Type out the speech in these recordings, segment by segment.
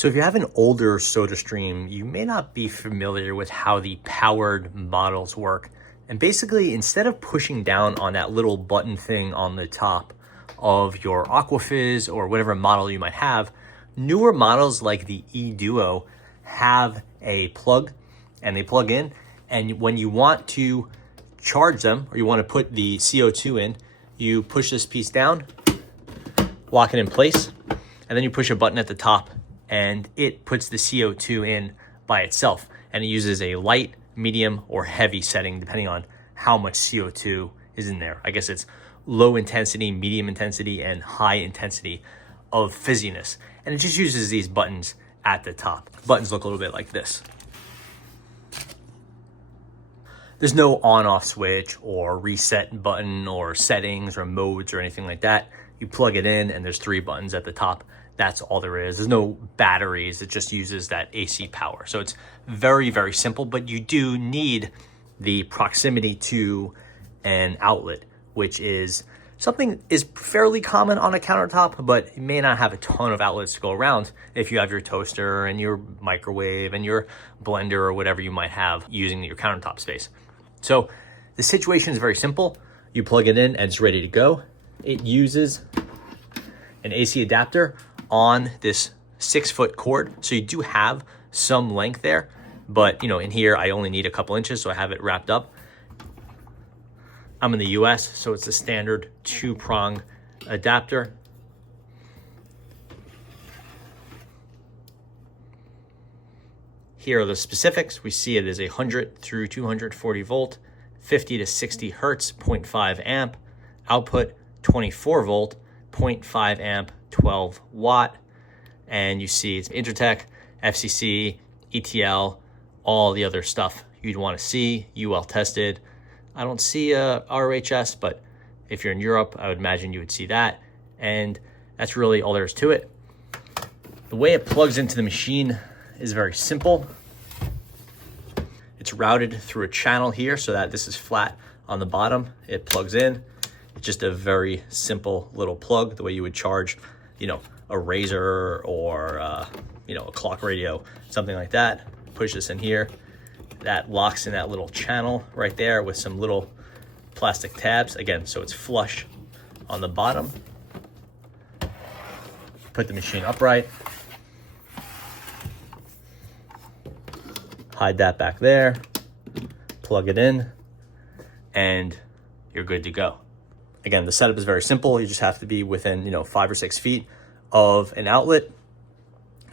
So if you have an older SodaStream, you may not be familiar with how the powered models work. And basically, instead of pushing down on that little button thing on the top of your Aquafizz or whatever model you might have, newer models like the E-Duo have a plug and they plug in. And when you want to charge them or you want to put the CO2 in, you push this piece down, lock it in place, and then you push a button at the top and it puts the CO2 in by itself. And it uses a light, medium, or heavy setting depending on how much CO2 is in there. I guess it's low intensity, medium intensity, and high intensity of fizziness. And it just uses these buttons at the top. Buttons look a little bit like this. There's no on-off switch or reset button or settings or modes or anything like that. You plug it in and there's 3 buttons at the top. That's all there is. There's no batteries. It just uses that AC power. So it's very, very simple, but you do need the proximity to an outlet, which is something is fairly common on a countertop, but you may not have a ton of outlets to go around if you have your toaster and your microwave and your blender or whatever you might have using your countertop space. So the situation is very simple. You plug it in and it's ready to go. It uses an AC adapter on this 6-foot cord. So you do have some length there, but in here, I only need a couple inches, so I have it wrapped up. I'm in the US, so it's a standard 2-prong adapter. Here are the specifics. We see it is 100 through 240 volt, 50 to 60 hertz, 0.5 amp, output 24 volt, 0.5 amp, 12 watt. And you see it's Intertech, FCC, ETL, all the other stuff you'd want to see, UL tested. I don't see a RHS, but if you're in Europe, I would imagine you would see that. And that's really all there is to it. The way it plugs into the machine is very simple. It's routed through a channel here so that this is flat on the bottom. It plugs in. It's just a very simple little plug, the way you would charge, a razor or, a clock radio, something like that. Push this in here. That locks in that little channel right there with some little plastic tabs. Again, so it's flush on the bottom. Put the machine upright. Hide that back there. Plug it in, and you're good to go. Again, the setup is very simple. You just have to be within, 5 or 6 feet of an outlet.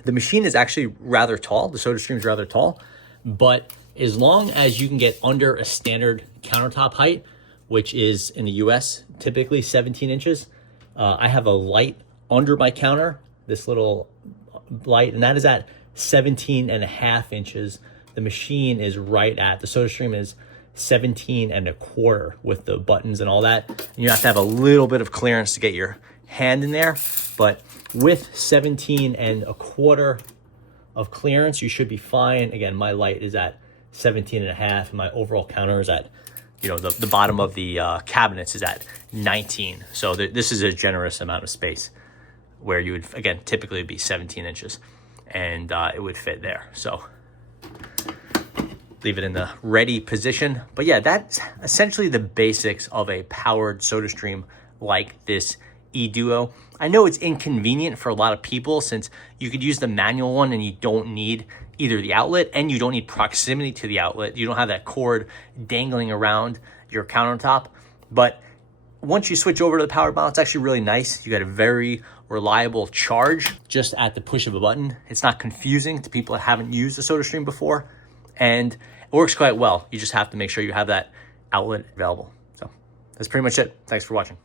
The machine is actually rather tall. The SodaStream is rather tall, but as long as you can get under a standard countertop height, which is in the US, typically 17 inches. I have a light under my counter, this little light, and that is at 17.5 inches. The machine is right at, the SodaStream is 17.25 with the buttons and all that. And you have to have a little bit of clearance to get your hand in there, but with 17.25 of clearance, you should be fine. Again, my light is at 17.5, and my overall counter is at, the bottom of the cabinets is at 19. So this is a generous amount of space where you would, again, typically be 17 inches and it would fit there. So leave it in the ready position. But yeah, that's essentially the basics of a powered SodaStream like this E-Duo. I know it's inconvenient for a lot of people since you could use the manual one and you don't need either the outlet and you don't need proximity to the outlet. You don't have that cord dangling around your countertop. But once you switch over to the powered model, it's actually really nice. You got a very reliable charge just at the push of a button. It's not confusing to people that haven't used a SodaStream before, and it works quite well. You just have to make sure you have that outlet available. So that's pretty much it. Thanks for watching.